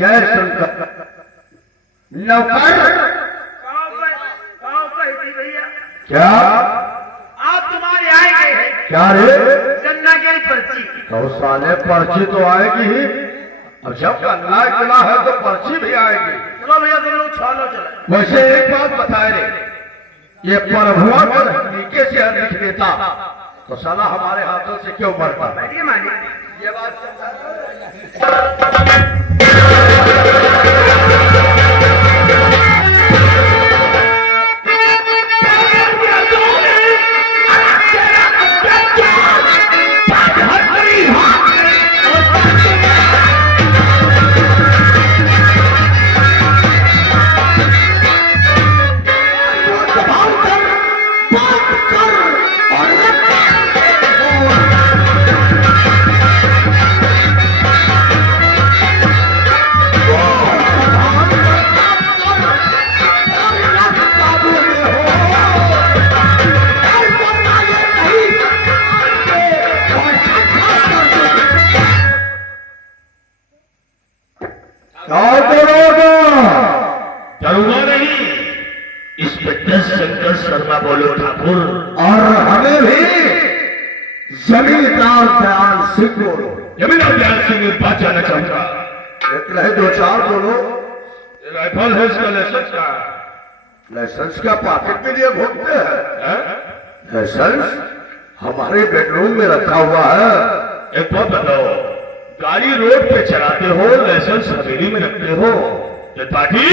जय शंकर। नौकर भैया क्या आप तुम्हारे आएंगे हैं क्या रे? गन्ना की पर्ची। तो साले पर्ची तो आएगी ही, और जब गन्ना किला है तो पर्ची भी आएगी। चलो भैया तुम लोग छालो चलो। वैसे एक बात बताए रे, ये प्रभुआ अगर नीचे से लिख देता तो साला हमारे हाथों से क्यों मरता? बैठिए मालिक। ये बात करूंगा नहीं। इंस्पेक्टर शंकर शर्मा बोलो ठाकुर। और हमें भी जमींदार दयाल सिंह बोलो। जमींदार दयाल सिंह में बात जाना चाहूंगा। एक रहे दो चार बोलो। राइफल है इसका लाइसेंस का? लाइसेंस का पॉकेट में लिए घूमते हैं? लाइसेंस हमारे बेडरूम में रखा हुआ है। एक बात बताओ, गाड़ी रोड पे चलाते हो, लाइसेंस हवेली में रखते हो, पार्टी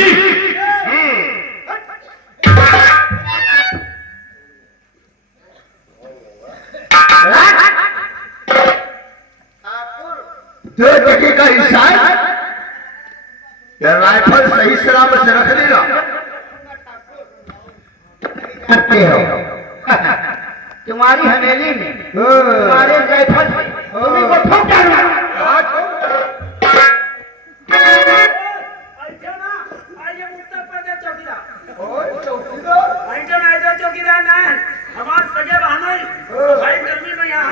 दो टके का हिस्सा है। राइफल सही सलामत से रख देगा। करते हो तुम्हारी हवेली में तुम्हारे राइफल तुम्हें को ठोक डालूंगा। चौकीदार ना हमारे सगे बहनों भाई गर्मी में यहाँ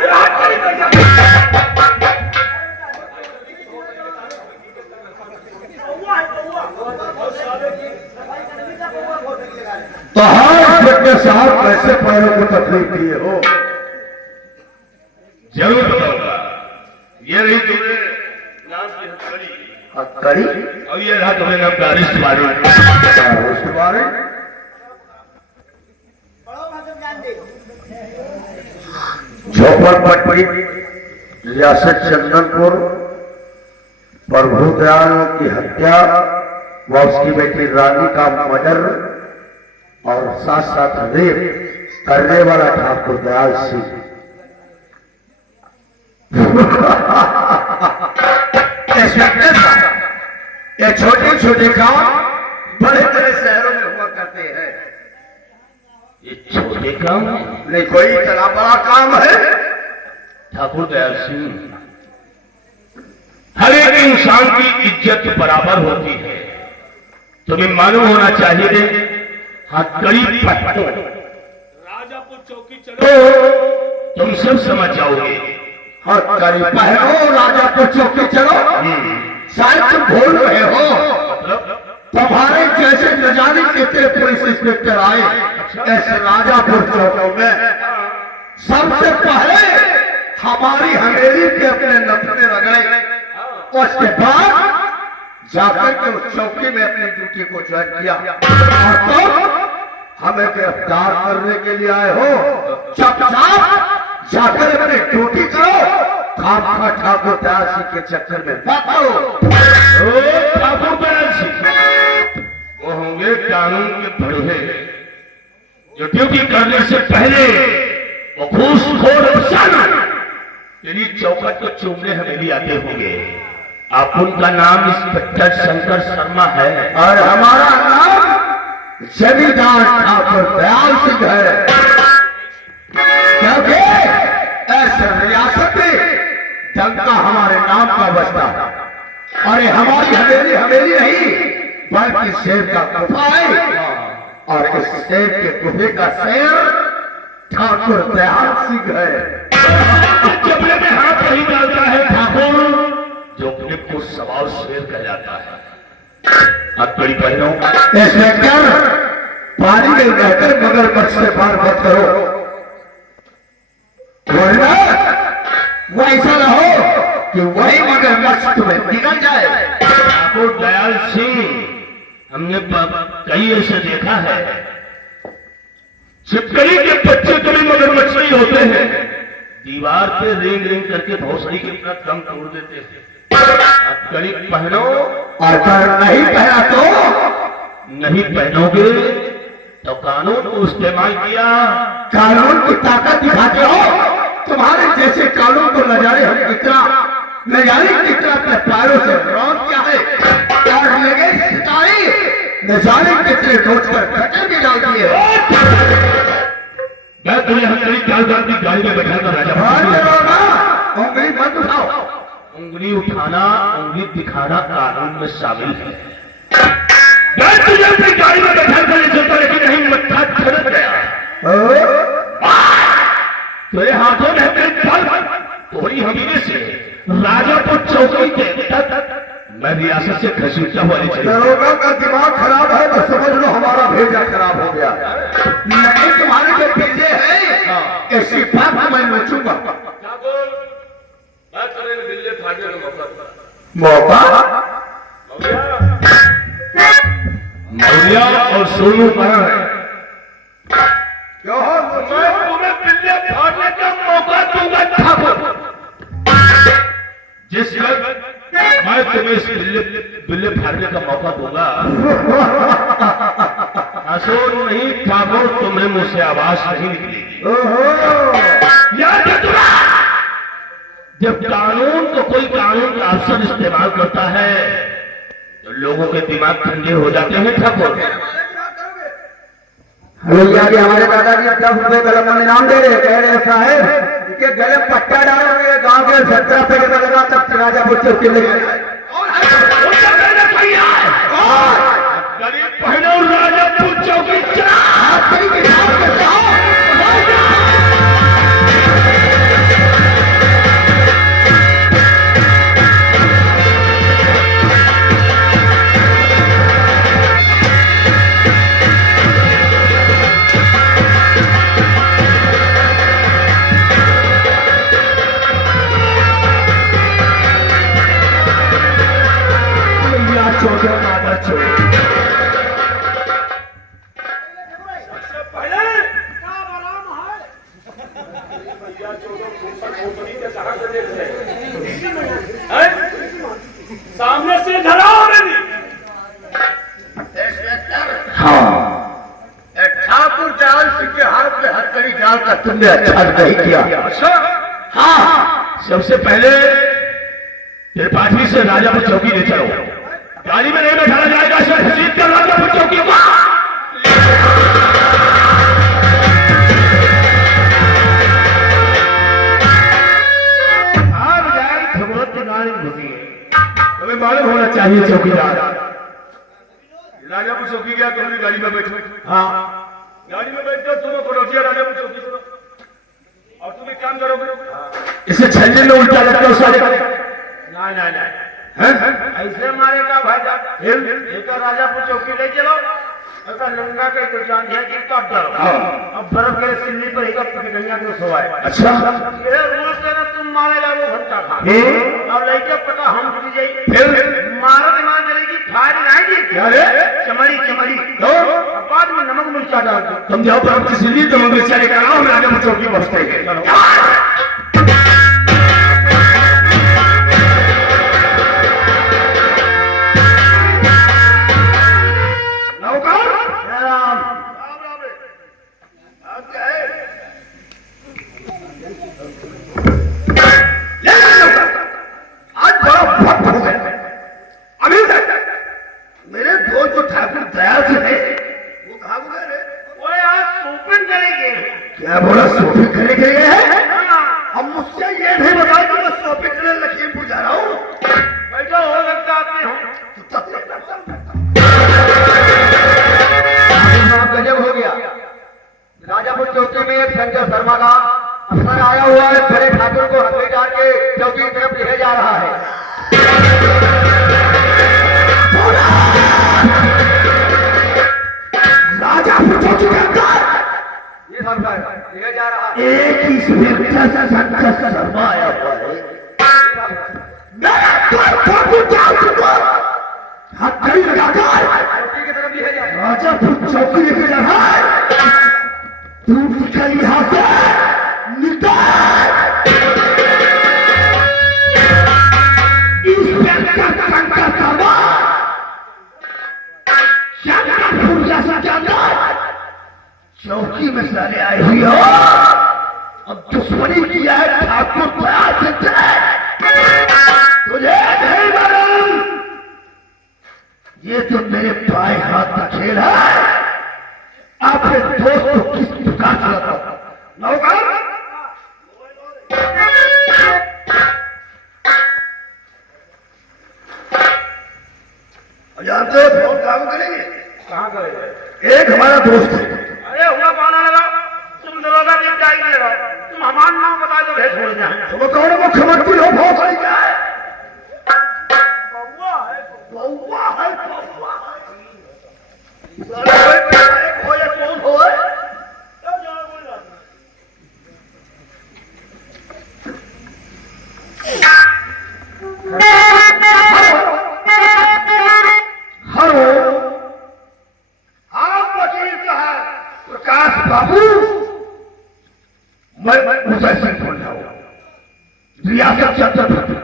तो हाँ इंस्पेक्टर साहब कैसे पैरों को तकलीफ दिए हो? जरूर बताऊंगा। ये रही तुम्हें नाम की हथकड़ी, कड़ी और ये रहा तुम्हें नाम का अरिस्ट वारंट। उसके बारे झोपड़पट्टी रियासत चंदनपुर प्रभु दयाल की हत्या व उसकी बेटी रानी का मर्डर और साथ साथ रेप करने वाला ठाकुर दयाल सिंह। ये छोटे छोटे काम बड़े बड़े शहरों में हुआ करते हैं। ये छोटे काम नहीं, कोई इतना बड़ा काम है। ठाकुर दयाल सिंह, हर एक इंसान की इज्जत बराबर होती है। तुम्हें मालूम होना चाहिए। हथकड़ी पट्टो राजापुर चौकी चलो, तुम सब समझ जाओगे। हथकड़ी पहनो, राजापुर चौकी चलो। शायद तुम भूल रहे हो, तुम्हारे जैसे न जाने कितने पुलिस इंस्पेक्टर आए इस राजापुर चौकी में। सबसे पहले हमारी हवेली के अपने नथने रगड़े, उसके बाद जाकर के उस चौकी में अपनी ड्यूटी को ज्वाइन किया। और तो हमें गिरफ्तार करने के लिए आए हो। चुपचाप जाकर अपनी ड्यूटी करो। खामखा ठाकुर दयाल सिंह के चक्कर में मत पड़ो। ठाकुर दयाल सिंह वो होंगे कानून के बढ़े, जो ड्यूटी करने से पहले वो घूसखोर तेरी चौखट को चूमने हवेली आते होंगे। आप उनका नाम इंस्पेक्टर शंकर शर्मा है और हमारा नाम जमींदार ठाकुर दयाल सिंह है। क्योंकि ऐसे रियासत में डंका हमारे नाम का बजता। अरे हमारी हवेली हवेली नहीं बल्कि शेर का गुफा है। और इस शेर के गुफे का शेर ठाकुर दयाल सिंह है। जबले में हाथ नहीं डालता है ठाकुर जो अपने को सवाल स्वभाव शेर कहलाता है। हथकड़ी पहनो। इंस्पेक्टर, पानी में रहकर मगरमच्छ से पार मत करो, वरना वो ऐसा ना हो कि वही मगरमच्छ तुम्हें निकल जाए। आपको दयाल सिंह, हमने कई ऐसे देखा है, छिपकली के बच्चे कभी मगरमच्छ नहीं होते हैं, दीवार पे रेंग रेंग करके भौसड़ी के अपना दम तोड़ देते हैं। हथकड़ी पहनो। अगर नहीं पहना तो नहीं पहनोगे तो कानून को इस्तेमाल किया। कानून की ताकत दिखाते हो। तुम्हारे जैसे कानून को नजारे हम कितना अपने पैरों से रौब क्या है, और लगे सितारे नजारे कितने रोज कर कटर भी डाल दिए। मैं तुम्हें हथकड़ी डालकर अपनी गाड़ी में बैठा कर राजा उंगली मत उठाओ। उंगली उठाना, उंगली दिखाना कानून में शामिल है। मैं तुझे अपनी गाड़ी में बैठा कर ले चलता, लेकिन नहीं मत्था छड़क गया। तेरे हाथों में थोड़ी हमीरे से राजापुर चौकी के मैं रियासत से घसीटता हुआ नहीं चला। दरोगा का दिमाग खराब है तो समझ लो हमारा भेजा खराब हो गया। नहीं तुम्हारे जो भेजे है ऐसी बात मैं नोचूंगा। मौका मौर्या और सोनू कहाँ है? क्यों हो? मैं तुम्हें बिल्ले फाड़ने का मौका दूंगा ठाकुर। जिस वक्त मैं तुम्हें इस बिल्ले फाड़ने का मौका दूंगा, हंसो नहीं ठाकुर, तुम्हें मुझसे आवाज नहीं निकलेगी। याद रखना, जब कानून को कोई कानून का अफसर इस्तेमाल करता है तो लोगों के दिमाग ठंडे हो जाते हैं ठाकुर। भैया जी हमारे दादाजी 10 रुपए गलम में इनाम दे रहे, कह रहे साहब कि गले पट्टा डालोगे गांव के 17 पे लगा तब राजापुर चौकी ले पहनो राजापुर चौकी सामने से धराओ मेरी। ठाकुर जाल सिंह के हाथ में हथकड़ी डालकर तुमने अच्छा नहीं किया। हाँ, सबसे पहले त्रिपाठी से राजापुर चौकी ले चलो। गाड़ी में नहीं बैठाना जाएगा, सिर्फ खरीद कर राजापुर चौकी। तुम्हें मालूम होना चाहिए चौकीदार, राजापुर चौकी गया, तुमने गाड़ी में बैठो। हाँ, गाड़ी में बैठो, तुम्हें पड़ोसिया राजापुर चौकी करो और तुम एक काम करोगे, इसे छल्ले में उल्टा लगता है। नहीं, ऐसे मारे का भाई लेकर राजापुर चौकी ले चलो, ऐसा नंगा के तो जान दिया कि काट डालो। अब बर्फ के सिल्ली पर एक गंगा को सोवाए। अच्छा, ये रूल से ना तुम मारे ला वो घंटा खा और लेके पता हम जुट जाई, फिर मारो दिमाग जलेगी, फायर आएगी क्या रे चमड़ी तो बाद में नमक मिर्चा डाल दो। तुम जाओ बर्फ की सिल्ली तो मिर्चा लेकर आओ, राजापुर चौकी पहुंचते क्या बोला? शॉपिंग करने के लिए है? अब मुझसे ये नहीं बताओ कि मैं शॉपिंग करने लखीमपुर जा रहा हूँ। बैठो, हो सकता आदमी हूँ। गजब हो गया। राजापुर चौकी में एक संजय शर्मा का अफसर आया हुआ है, बड़े ठाकुर को हथकड़ी डाल के चौकी की तरफ ले जा रहा है। शंकर शर्मा आया हुआ है। मेरा द्वार पर जाओ तुमको हथकड़ी लगाकर राजापुर चौकी लेके जा रहा है। तू निकल यहाँ से, निकल। इंस्पेक्टर शंकर शर्मा शंकरपुर जैसा के अंदर चौकी में साले आए हुई हो। अब दुश्मनी किया है ठाकुर प्रयास से तुझे नहीं मालूम। ये तो मेरे बाएं हाथ का खेल है। अपने दोस्त को किस प्रकार चलाता नौकर जानते हो फोन काम करेंगे? कहाँ करेंगे? एक हमारा दोस्त है। अरे हुआ कौन लगा? तुम दरोगा भी क्या ही लगा? तुम हमारा नाम बता दो, भेज छोड़ जाए। तो वो कौन है? मुख्यमंत्री हो, बहुत सारी क्या है? बउआ है, बउआ है, बउआ। कौन हो? हेलो, आप वकील साहब प्रकाश बाबू, मैं उदय सिंह बोल रहा हूँ, रियासत छत्रपति।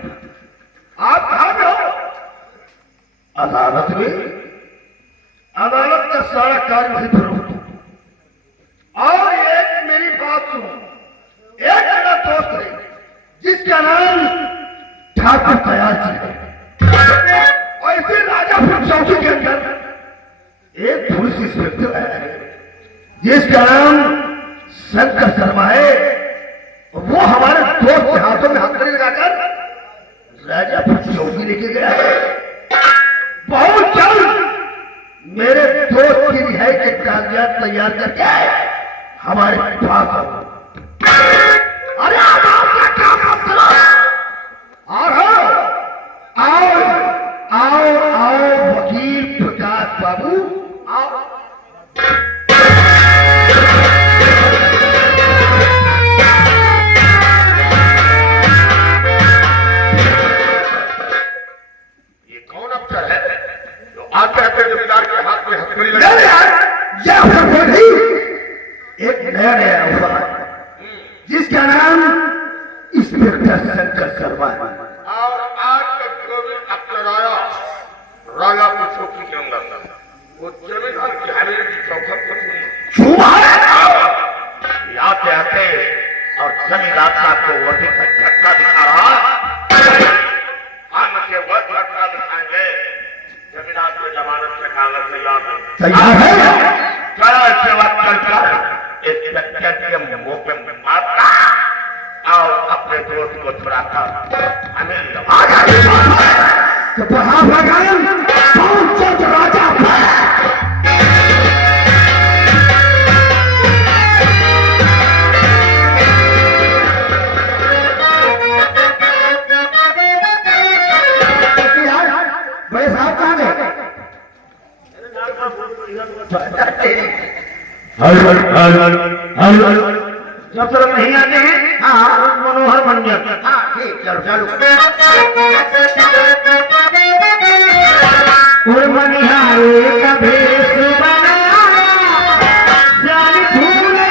आप कहाँ पे हो? अदालत में। अदालत का सारा कार्य वहीं पर हो। और एक मेरी बात सुनो, एक मेरा दोस्त है जिसका नाम ठाकुर दयाल जी है। ऐसे राजापुर चौकी के अंदर एक पुलिस इंस्पेक्टर है जिसका नाम शंकर शर्मा है। वो हमारे दोस्त के हाथों में हथकड़ी लगाकर राजापुर चौकी लेके गया है। बहुत जल्द मेरे दोस्त की रिहाई के कागजात तैयार करके हमारे पास आओ। अरे आपका काम मत करो। और आओ आओ आओ वकील प्रकाश बाबू, आओ। ये कौन अफसर है जो आते आते जमींदार के हाथ में हथकड़ी लगा? यह अफसर कोई नहीं, एक नया नया हुआ जिसका नाम इंस्पेक्टर शंकर शर्मा है। और आज तक जो भी अफसर आया राजापुर चौकी के अंदर, वो जमींदार की हवेली की चौखट पर आते आते और जमींदार साहब को वही का झटका दिखा रहा। के वक्त झटका दिखाएंगे। जमींदार को जमानत से कागज तैयार है। चलो इसके बाद चलकर इस व्यक्ति के मुंह पे मारता और अपने दोस्त को छुड़ाकर हमें तो बढ़ा भगान पहुंच राजा बड़े साहब कहाँ गए? जब तक नहीं आते हैं हाँ मनोहर मंजर। हाँ ठीक, चलो चलो। मनिहारे का भेष बना जान भूले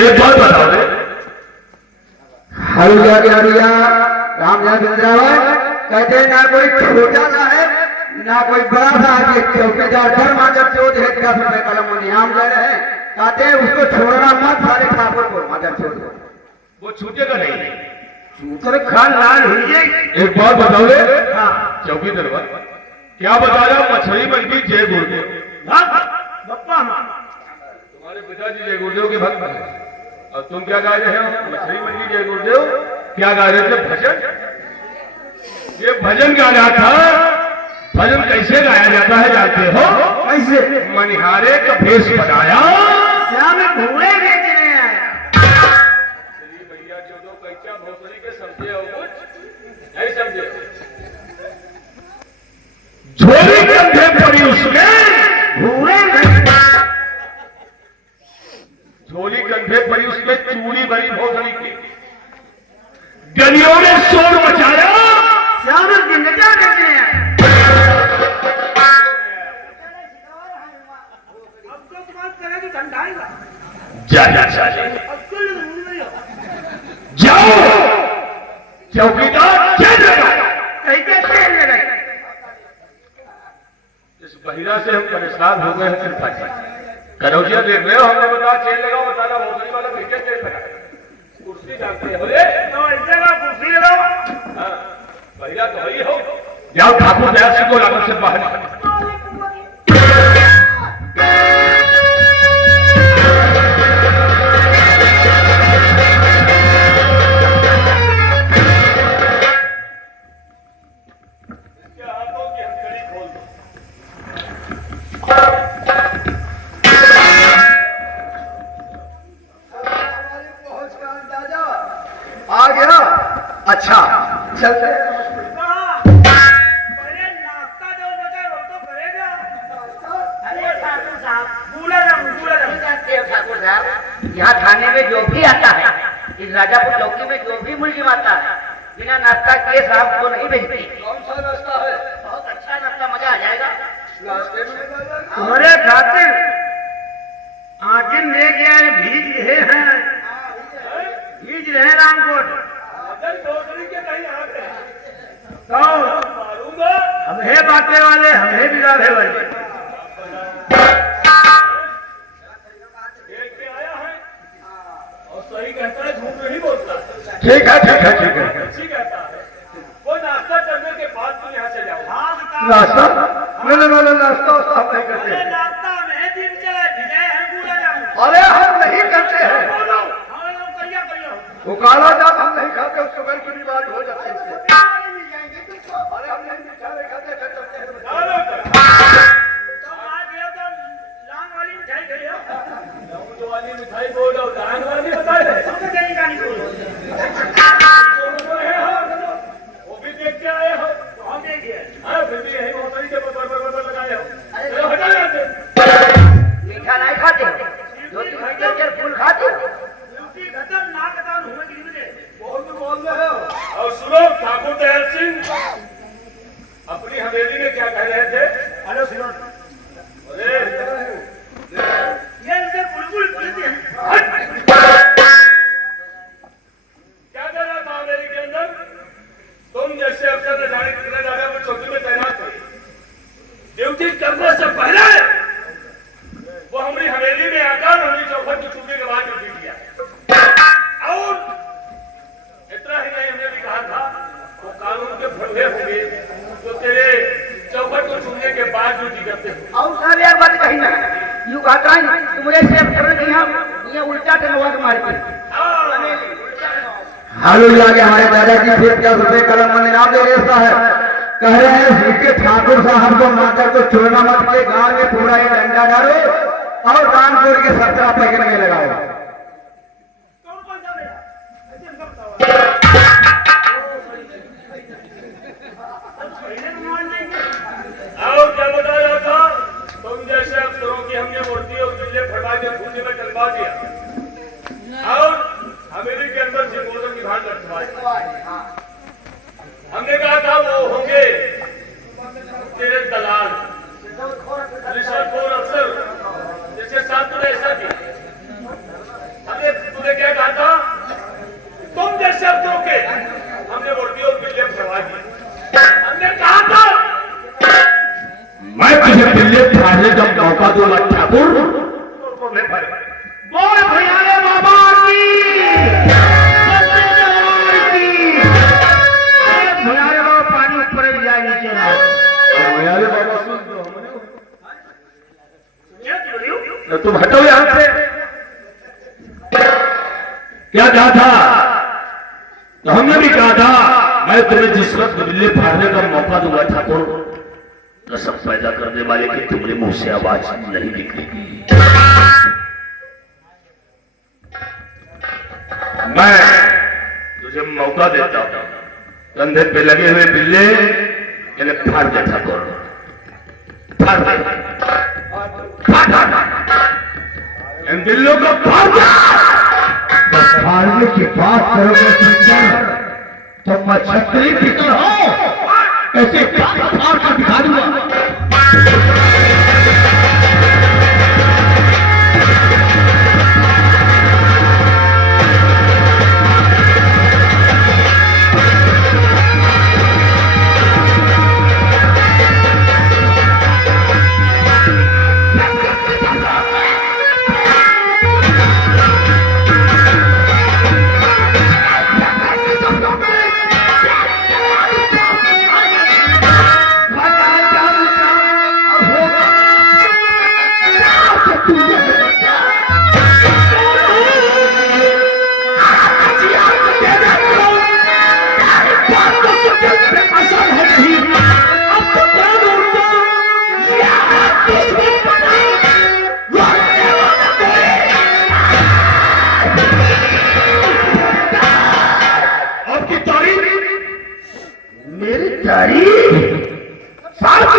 एक बात बताओ, हरुया के हरुया राम जय वृंदावन कहते हैं ना कोई छोटा सा है ना कोई बड़ा सा है। चौकीदार घर माधर चौथ है 10 रुपए कलम इनाम दे रहे हैं। कहते हैं उसको छोड़ना मत सारे ठाकुर को माधर चौथ को वो छूटेगा नहीं। सूत्र खान लाल हुई। एक बात बताओ रे हाँ चौकी दरबार क्या बताया मछली बनती जय गुरुदेव। बप्पा तुम्हारे पिताजी जय गुरुदेव के भक्त हैं और तुम क्या गा रहे हो मछली बनती जय गुरुदेव। क्या गा रहे थे भजन। ये भजन गा रहा था। भजन कैसे गाया जाता है जानते हो कैसे? मनिहारे का भेष बनाया श्याम घोड़े बेचने आया। भैया चौदह कैचा भोसड़ी के समझे हो कुछ नहीं समझे। झोली कंधे पड़ी उसमें घोड़े झोली कंधे पड़ी उसमें चूड़ी भरी भोसड़ी की। गलियों ने शोर मचाया श्याम जिंदगी बेचने आया। अब तो तुम्हारा करे तो ठंडाएगा। जा जा जा अब तो नहीं हो। जाओ चौकीदार क्या जगह कैसे तेल ले गए। इस बहिरा से हम परेशान हो गए हैं। कनौजिया देख रहे हो हमने बता चेल लगाओ बताना भोसड़ी वाला कैसे चेल लगा कुर्सी जानते हो तो इस जगह कुर्सी लगाओ। हाँ, बहिरा तो वही हो। जाओ ठाकुर दयाल सिंह को लागत से बाहर निकालो। आ गया। अच्छा चलते हैं। पहले नाश्ता जो बचा वो तो करेगा। अरे ठाकुर साहब दूल्हा जानते हो ठाकुर साहब यहाँ थाने में जो भी आता है इस राजापुर चौकी में जो भी मुलजिम आता है बिना नाश्ता किए साहब को नहीं भेजते। कौन सा रास्ता है? बहुत अच्छा नाश्ता मजा आ जाएगा। रास्ते में मिल जाएगा। तुम्हारे खातिर आखिर लेके आए भीज रहे हैं। भीज रहे रामकोट। तो हम है बाटे वाले हम है बिगाड़े वाले। सही कहता है झूठ नहीं बोलता। ठीक है ठीक है ठीक है। अच्छी कहता है वो नाश्ता करने के बाद तुम यहाँ से जाओ। नाश्ता नहीं नाश्ता हम नहीं करते। अरे नाश्ता में दिन चले भिजाए हम पूरा जाऊंगा। अरे हम नहीं करते हैं। हम लोग करिया करिया वो काला जाम हम नहीं खाते उसको घर की बीमारी हो जाती है। अरे हम नहीं मिठाई खाते फिर चलते हैं। तो आज ये तो लांग वाली मिठाई खाई हो। लौंग वाली मिठाई बोल रहा हूँ दान वाली बताए हमको देने का नहीं बोलो। वो भी देख के आए हो। तो हम देखिए हाँ फिर भी यही बहुत तरीके पर लगाए हो। चलो हटा जाते मीठा नहीं खाते हो दो तीन घंटे के फूल खाते हो। ड्यूटी खत्म ना खत्म हुए कि मुझे बहुत बोल रहे हो। और सुनो ठाकुर दयाल सिंह अपनी हवेली में क्या कह रहे थे। हेलो सुनो अरे ये इसे बुलबुल बोलते हैं। क्या कर रहा था हवेली के अंदर। तुम जैसे अफसर न जाने कितने ज्यादा वो चौकी में तैनात थे। ड्यूटी करने से पहले वो हमारी हवेली में आकर हमारी चौखट की छूटने के बाद ड्यूटी किया। और इतना ही नहीं हमने भी कहा था वो कानून के भंडे होंगे तो तेरे चौखट को छूटने के बाद ड्यूटी करते हो। और साहब एक बात कही ना यूँ कहता है कि मुझे सेव कर रही हम ये उल्टा टनवा के मारते हालू जाके हमारे दादाजी फिर 10 रुपए कलम में इनाम दे रहा है। कह रहे हैं इसके ठाकुर साहब को माता को छोड़ना मत पड़े। गांव में पूरा ये डंडा डालो और कानपुर के 17 पैकेट में लगाओ। कौन कौन सा मेरा ऐसे हमको बताओ। पहले मान लेंगे। और क्या बता रहा था तुम जैसे अफसरों की हमने मूर्ति और दिल्ली फटा के खूंटे में डलवा दिया और हवेली के अंदर से गोदन विधान रखवाए। हमने कहा था वो होंगे तेरे दलाल रिश्वतखोर अफसर जिसके साथ तूने ऐसा किया। हमने तुझे क्या कहा था तुम जैसे अफसरों बिल्ले फाड़ने का मौका दूंगा ठाकुर। बोल भैयारे बाबा की, भैयारे बाबा पानी ऊपर ही जाए नीचे ना। भैयारे बाबा सुन दो, क्या बोलियो? तुम हटो यहाँ से। क्या कहा था? तो हमने भी कहा था मैं तुम्हें जिस वक्त बिल्ले फाड़ने का मौका दूंगा ठाकुर, कसम पैदा करने वाले की तुम्हारे मुंह से आवाज नहीं निकलेगी। मैं तुझे मौका देता हूं, कंधे पे लगे हुए बिल्ले इन्हें फाड़ दे ठाकुर, फाड़ दे, इन बिल्लों को फाड़ दे। बस फाड़ने की बात करोगे तो मैं छतरी भीतर हो ऐसे फाड़ कर दिखा दूंगा। मेरी तारीफ साथ